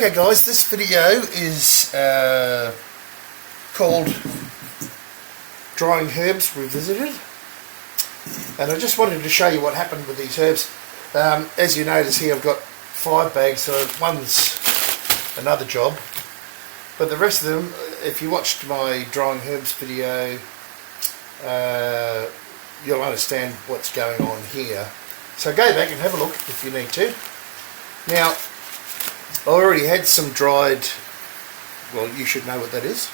Okay guys, this video is called Drying Herbs Revisited, and I just wanted to show you what happened with these herbs. As you notice here, I've got 5 bags, so one's another job, but the rest of them, if you watched my Drying Herbs video, you'll understand what's going on here. So go back and have a look if you need to. Now, I already had some dried, well, you should know what that is.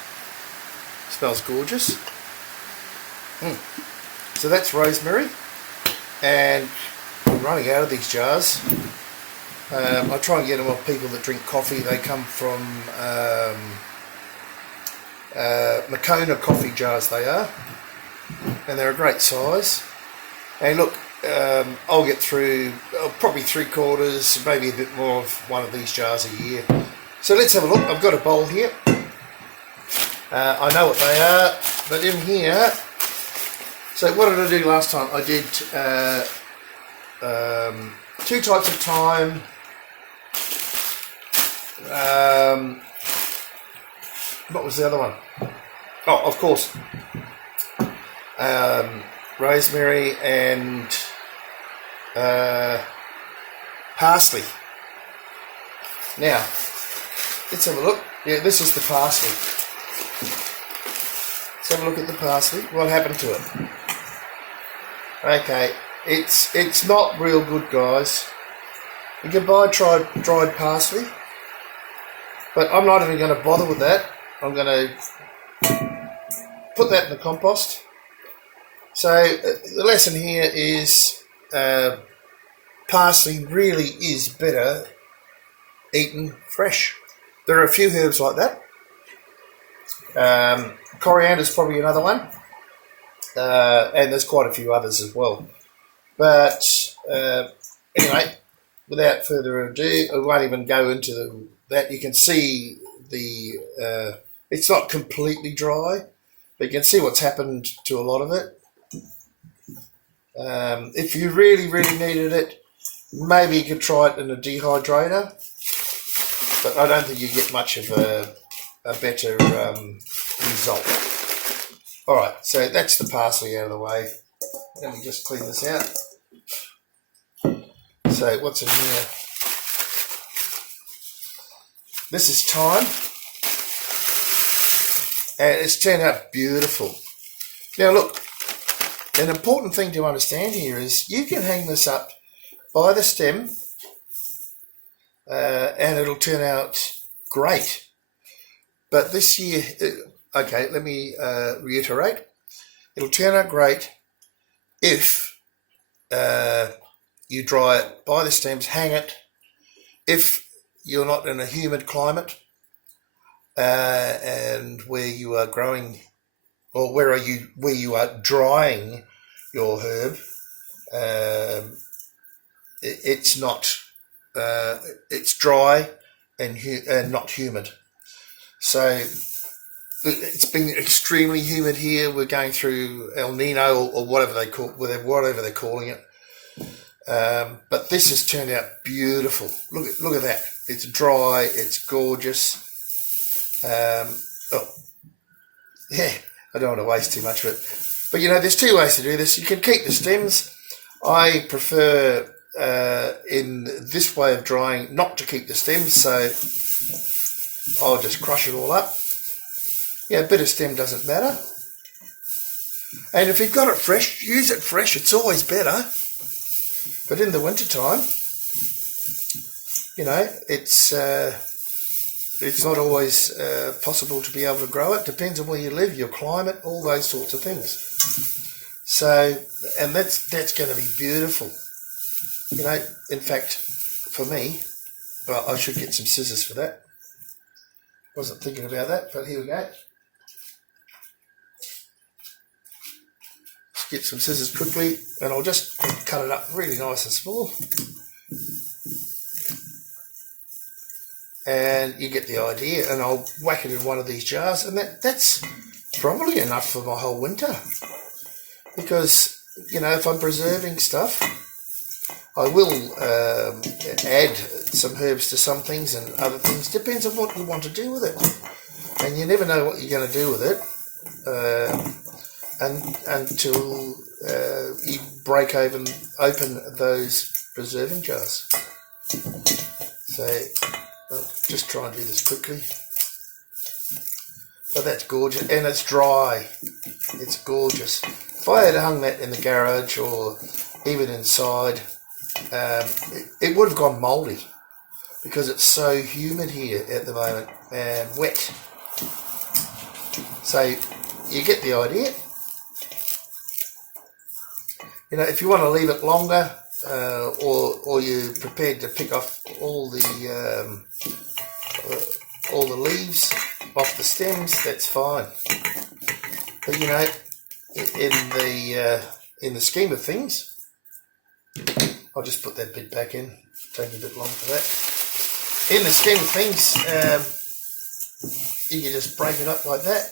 Smells gorgeous. So that's rosemary, and I'm running out of these jars. I try and get them off people that drink coffee. They come from Moccona coffee jars, they are, and they're a great size. And look, I'll get through probably 3/4, maybe a bit more of one of these jars a year. So let's have a look. I've got a bowl here. I know what they are, but in here, so what did I do last time? I did 2 types of thyme, what was the other one? Oh, of course, rosemary and parsley. Now, let's have a look. Yeah, this is the parsley. Let's have a look at the parsley. What happened to it? Okay, it's not real good, guys. You can buy dried parsley, but I'm not even going to bother with that. I'm going to put that in the compost. So the lesson here is parsley really is better eaten fresh. There are a few herbs like that. Coriander is probably another one, and there's quite a few others as well. But anyway, without further ado, I won't even go into that. You can see it's not completely dry, but you can see what's happened to a lot of it. If you really needed it, maybe you could try it in a dehydrator, but I don't think you get much of a better result. Alright, so that's the parsley out of the way. Let me just clean this out. So what's in here? This is thyme, and it's turned out beautiful. Now look, an important thing to understand here is you can hang this up by the stem and it'll turn out great. But this year, okay, let me reiterate. It'll turn out great if you dry it by the stems, hang it. If you're not in a humid climate and where you are growing, or where you are drying your herb, it's not, it's dry and not humid. So it's been extremely humid here. We're going through El Nino or whatever they're calling it. But this has turned out beautiful. Look at that. It's dry. It's gorgeous. Oh, yeah. I don't want to waste too much of it. But you know, there's 2 ways to do this. You can keep the stems. I prefer in this way of drying not to keep the stems, so I'll just crush it all up. Yeah, a bit of stem doesn't matter. And if you've got it fresh, use it fresh. It's always better. But in the winter time, you know, it's not always possible to be able to grow it. Depends on where you live, your climate, all those sorts of things. So, and that's going to be beautiful. You know, in fact, for me, well, I should get some scissors for that. Wasn't thinking about that, but here we go. Let's get some scissors quickly, and I'll just cut it up really nice and small. And you get the idea, and I'll whack it in one of these jars, and that's probably enough for my whole winter. Because, you know, if I'm preserving stuff, I will add some herbs to some things and other things. Depends on what you want to do with it, and you never know what you're going to do with it until you break open those preserving jars. So I'll just try and do this quickly. But that's gorgeous, and it's dry. It's gorgeous. If I had hung that in the garage or even inside, it would have gone mouldy because it's so humid here at the moment and wet. So you get the idea. You know, if you want to leave it longer, or you're prepared to pick off all the leaves off the stems, that's fine. But you know, in the scheme of things, I'll just put that bit back in. Take a bit long for that. In the scheme of things, you can just break it up like that.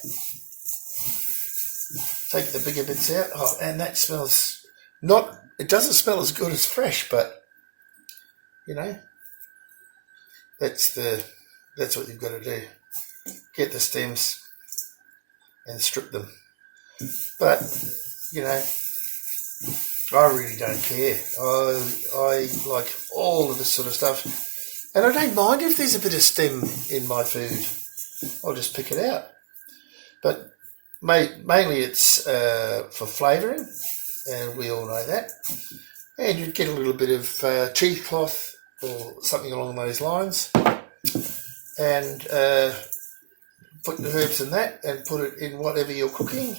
Take the bigger bits out. Oh, and that smells not. It doesn't smell as good as fresh, but you know, that's what you've got to do. Get the stems and strip them. But you know, I really don't care. I like all of this sort of stuff, and I don't mind if there's a bit of stem in my food. I'll just pick it out. But mainly it's for flavouring, and we all know that. And you'd get a little bit of cheesecloth or something along those lines, and put the herbs in that and put it in whatever you're cooking,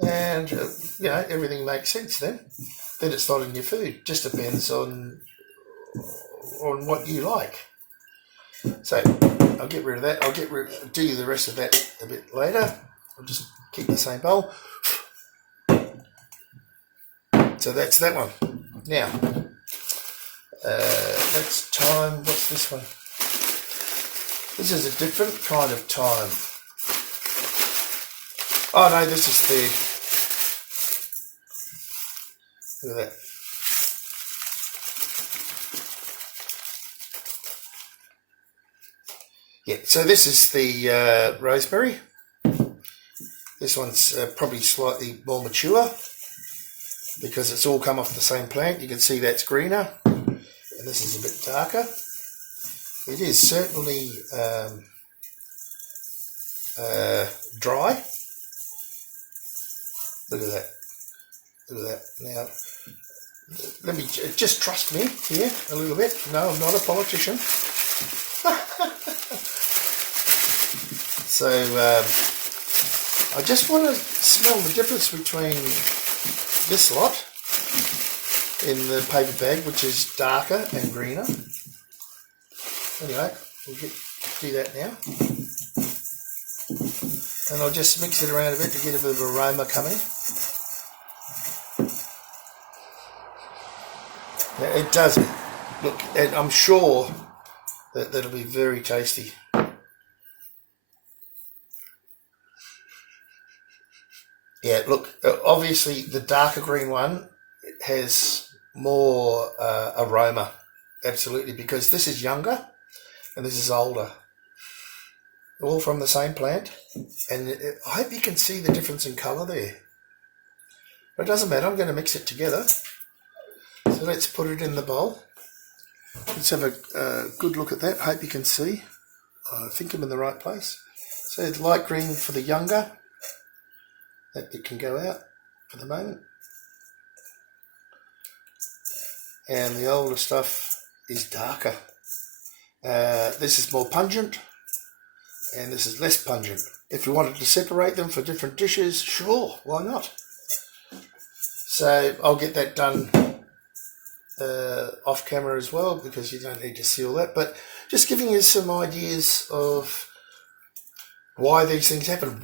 and you know, everything makes sense then. Then it's not in your food. Just depends on what you like. So I'll get rid of that. I'll do the rest of that a bit later. I'll just keep the same bowl. So that's that one. Now that's thyme. What's this one? This is a different kind of thyme. Oh no, this is the. Look at that. Yeah, so this is the rosemary. This one's probably slightly more mature because it's all come off the same plant. You can see that's greener, and this is a bit darker. It is certainly dry. Look at that. Look at that. Now, let me just trust me here a little bit. No, I'm not a politician. So I just want to smell the difference between this lot in the paper bag, which is darker and greener. Anyway, we'll do that now. And I'll just mix it around a bit to get a bit of aroma coming. Now, it does look, and I'm sure that that'll be very tasty. Yeah, look, obviously the darker green one has more aroma, absolutely, because this is younger and this is older. All from the same plant, and I hope you can see the difference in colour there. But it doesn't matter, I'm going to mix it together. So let's put it in the bowl. Let's have a good look at that. Hope you can see. I think I'm in the right place. So it's light green for the younger. That bit can go out for the moment. And the older stuff is darker. This is more pungent, and this is less pungent. If you wanted to separate them for different dishes, sure, why not? So I'll get that done off camera as well, because you don't need to see all that, but just giving you some ideas of why these things happen.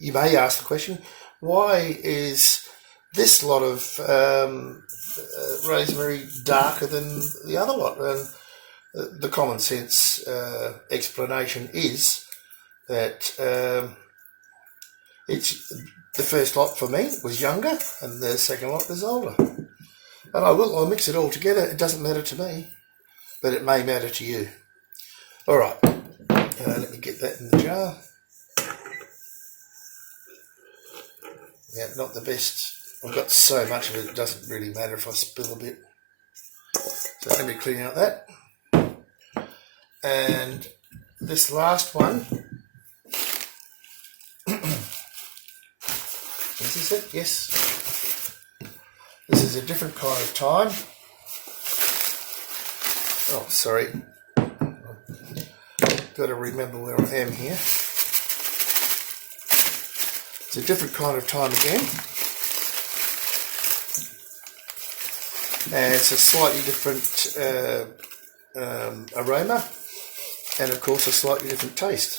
You may ask the question, why is this lot of rosemary darker than the other lot? And the common sense explanation is that it's the first lot for me was younger and the second lot was older. And I'll mix it all together. It doesn't matter to me, but it may matter to you. All right, let me get that in the jar. Yeah, not the best. I've got so much of it, it doesn't really matter if I spill a bit. So let me clean out that. And this last one, is this it? Yes. This is a different kind of thyme. Oh, sorry. I've got to remember where I am here. It's a different kind of thyme again. And it's a slightly different aroma, and of course a slightly different taste.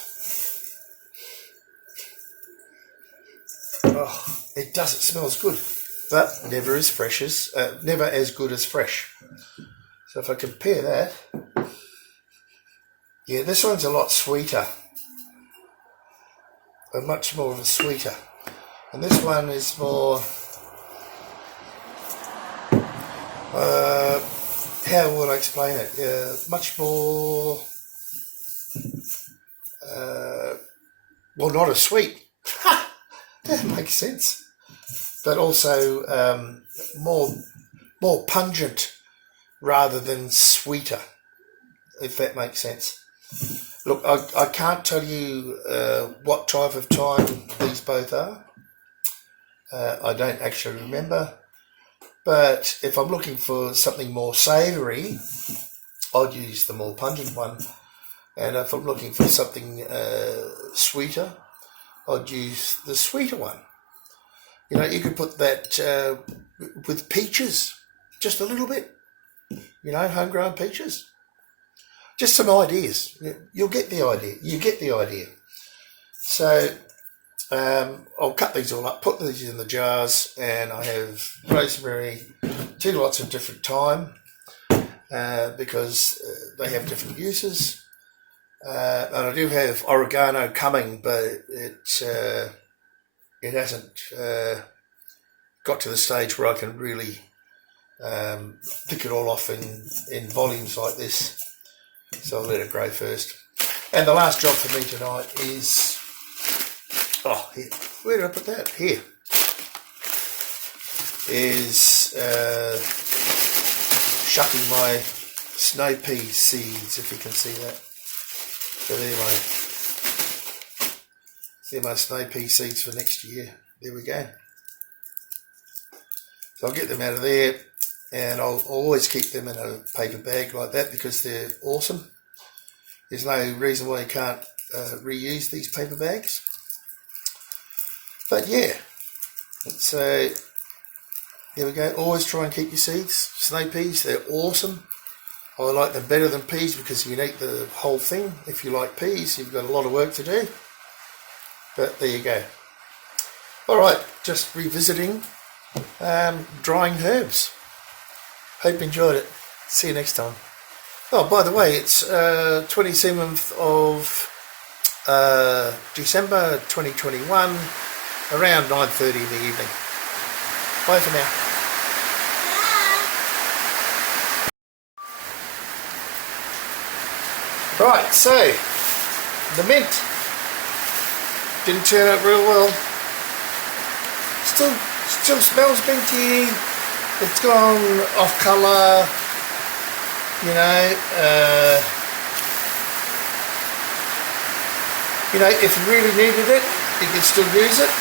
Oh, it does, it smells good, but never as fresh as, never as good as fresh. So if I compare that, yeah, this one's a lot sweeter, much more of a sweeter, and this one is more, how would I explain it? Much more, well, not as sweet. That makes sense. But also more pungent rather than sweeter, if that makes sense. Look, I can't tell you what type of thyme these both are. I don't actually remember. But if I'm looking for something more savoury, I'd use the more pungent one. And if I'm looking for something sweeter, I'd use the sweeter one. You know, you could put that with peaches, just a little bit. You know, homegrown peaches. Just some ideas. You'll get the idea. You get the idea. So I'll cut these all up, put these in the jars, and I have rosemary, 2 lots of different thyme because they have different uses. And I do have oregano coming, but it hasn't got to the stage where I can really pick it all off in volumes like this. So I'll let it grow first. And the last job for me tonight is, oh, here. Where did I put that? Here. Is shucking my snow pea seeds, if you can see that. So they're my snow pea seeds for next year. There we go. So I'll get them out of there, and I'll always keep them in a paper bag like that because they're awesome. There's no reason why you can't reuse these paper bags. But yeah, so there we go. Always try and keep your seeds. Snow peas, they're awesome. I like them better than peas because you can eat the whole thing. If you like peas, you've got a lot of work to do. But there you go. All right, just revisiting drying herbs. Hope you enjoyed it. See you next time. Oh, by the way, it's 27th of December 2021, around 9:30 in the evening. Bye for now. Right, so the mint didn't turn out real well. Still smells minty. It's gone off colour. You know, if you really needed it, you could still use it.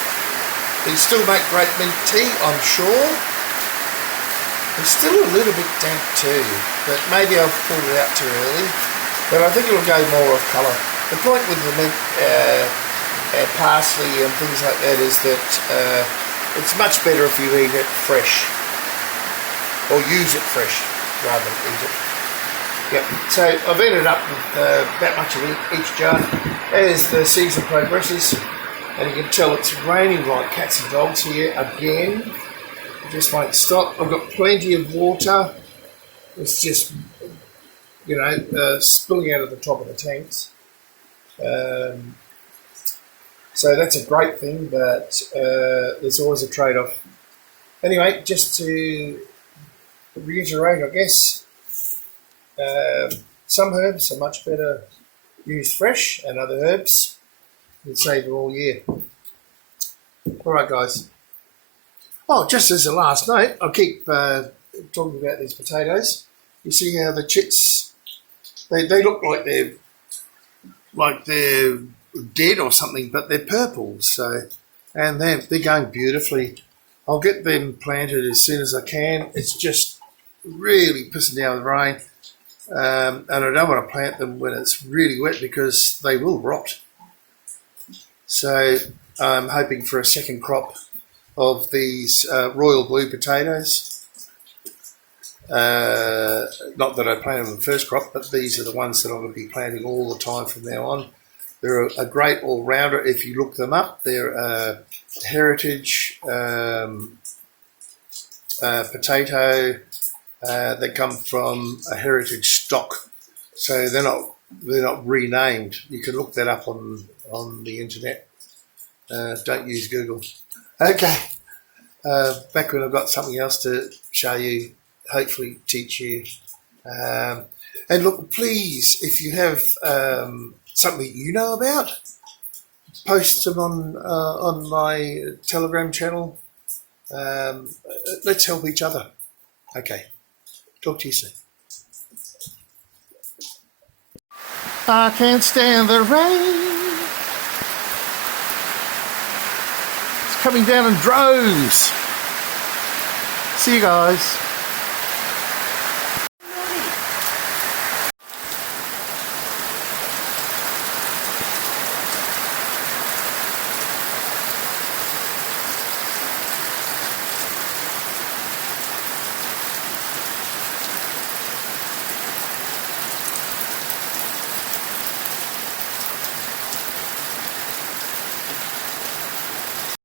You still make great mint tea, I'm sure. It's still a little bit damp too, but maybe I've pulled it out too early. But I think it'll go more off colour. The point with the mint, parsley and things like that is that it's much better if you eat it fresh, or use it fresh rather than eat it. Yep. So I've ended up with that much of each jar. As the season progresses, and you can tell it's raining like cats and dogs here again. It just won't stop. I've got plenty of water. It's just, you know, spilling out of the top of the tanks. So that's a great thing, but there's always a trade-off. Anyway, just to reiterate, I guess, some herbs are much better used fresh, and other herbs will save them all year. All right, guys. Oh, just as a last note, I'll keep talking about these potatoes. You see how the chits, they look like they're dead or something, but they're purple. So, and they're going beautifully. I'll get them planted as soon as I can. It's just really pissing down with rain, and I don't want to plant them when it's really wet because they will rot. So I'm hoping for a second crop of these royal blue potatoes. Not that I planted them first crop, but these are the ones that I'm going to be planting all the time from now on. They're a great all-rounder. If you look them up, they're a heritage potato that come from a heritage stock. So they're not renamed. You can look that up on the internet. Don't use Google. Okay. Back when I've got something else to show you, hopefully teach you. And look, please, if you have something you know about, post them on my Telegram channel. Let's help each other. Okay. Talk to you soon. I can't stand the rain. It's coming down in droves. See you guys.